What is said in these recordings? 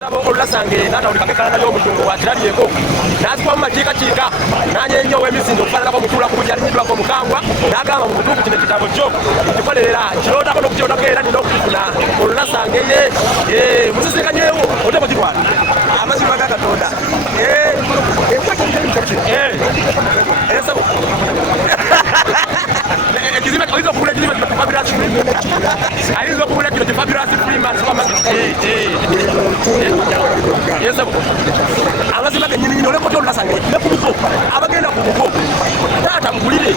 Olusange nana oli kakekana nayo omutungo wakiralyeko n'azikuba mu makiikakiika n'anyeenya ow'emisingo okufaananako omutuula ku yalinyiddwako omukambwa n'agamba mu butuufu kino ekitabo kyo kikolerera kirootako n'okukirootako era nina okukifuna olulasange ye musisikanyeewo oteko kitwala amazima ga Katonda ensabo ekizimbe oyinza okugula ekizimbe kino kifabulous ayinza okugula kino kifabulous freeman yesabo amazima genyininyini olekota olulasange ne ku buko abagenda ku buko taata mugulire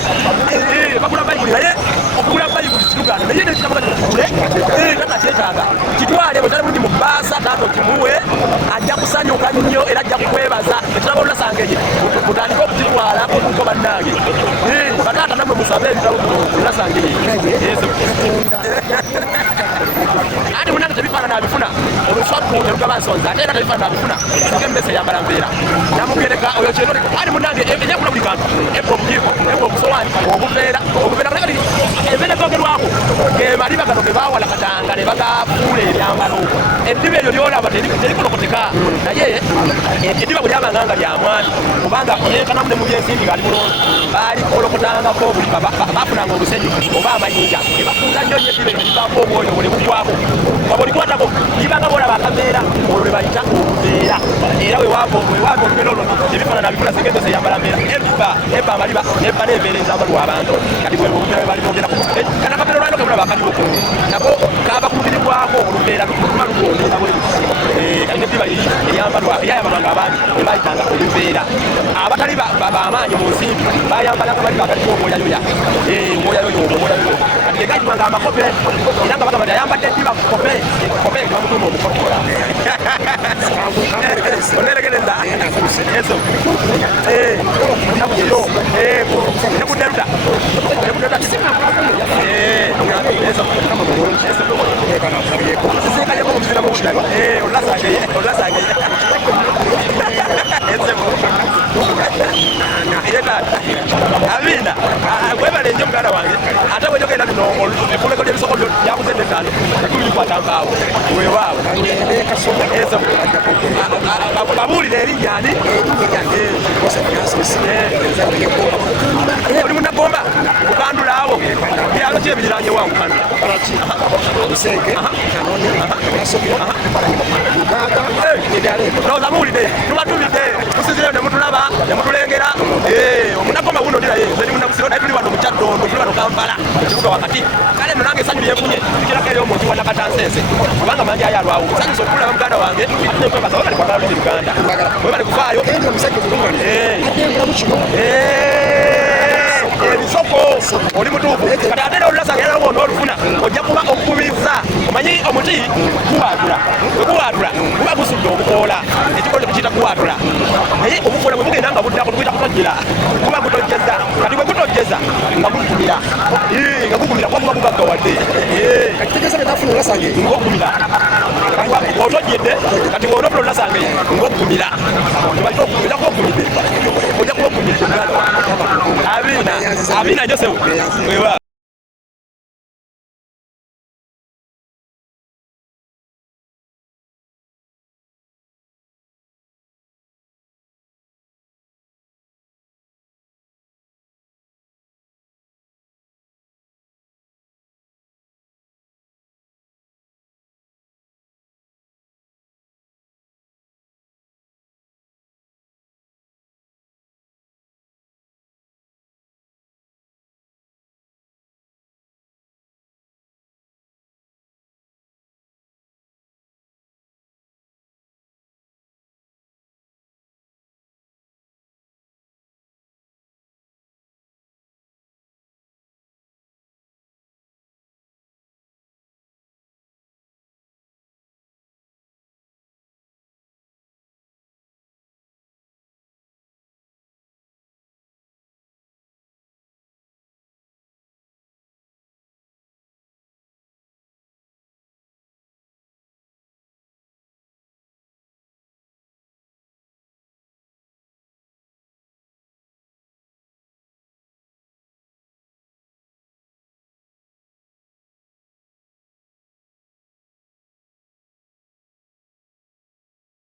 bagula bayibuli naye okugula bayibuli kitugana naye nekitabo kati kigule taata kyetaaga kitwale bwetali bulungi mu bbaasa taata okimuwe ajja kusanyuka nnyo era ajja kukwebaza ekitabo olulasange ye mutandika okukitwala okuko bannange bataata namwe musabe ebitabo olulasange ye ate munange tebifaanana abifuna oluswakku terugaba nsonza ate era tebifaanana abifuna ng'embese yambala mbeera namugereka oyo kyeno ate munange enyakula buli kantu ebwa obujiiko ebwa obusowaani obuveera kati ebeera googerwako gemaliba gano ge baawala katanga ne bagafuula ebyambalo eddiba eryo lyolaba terikolokoteka naye eddiba bwe lyabanga nga lya mwami kubanga oneekanamu ne mu byensimbi ngaali bulungi baali kolokotangako buli bafunanga obusenyi oba amayinja ebafunza nnyo nnyo eddiba eryo livaako omwoyo bwe libugwako wabolikwatako libanga bolaba akaveera olwo lwe bayita obuveera era wewaava olugero olwo ebifaanana abifuna singa endozi eyambala mbeera ebba amaliba nebba n'embeera ezambalwa abantu kati bwe obuveera bali boogerako kana akaveera olwaliro kebulaba akalibuko nako kabakubirirwako oluveera lutuma lugondeera bwe kati neddiba eryayambalwanga abangi ebayitanga oluveera abatali bamaanyi mu nsimbi bayambalanga bali bakalimu omwoyayoya omwoyayoyo kati gegayitibwanga amakope era nga bagamba nti ayambadde eddiba kope bamutuma omukokola oneregereza eso nekuderuda sisikanyeko muzira mukulaga olasange abina webalenje muganda wange ate bwejogenda lino efuleko lyebisoko lyakuze netaano ekululikwatambaawo wewaawo babuulire erinnyani oli munagomba kukandulaawo byalo ki ebigiranyewa kukandula lowooza muwulidde tubatulidde musinzireyo nemutulaba nemutulengera omunagomba wuno ndiraye eri munabusiro naye tuli wano mukyaddondo tuli wano Kampala ekibuga wakati kale nno nange essanyu lyefunye tukirako eri omuntu wa Nakatansense kubanga mangi ayalwawo nsanyusa okulaba muganda wange ate nekwebaza webali kwagala luli Uganda webali kuvaayo ebisoko oli mutuufu kati ate olulasange era wona olufuna ojja kuba okukubiriza omanyi omuti guwaatula bweguwaatula guba gusudde obukoola ekikolo tekiyita guwaatula naye obukoola bwe bugenda nga buddako tuguyita kutojjera guba gutojjeza kati bwe gutojjeza nga gukumira kuba guba gugaggawadde ng'okumira otojjedde kati bw'onopula olulasange ng'okumira tebalita okumira ng'okumidde ojja kuba okumidde abina Joseph wewa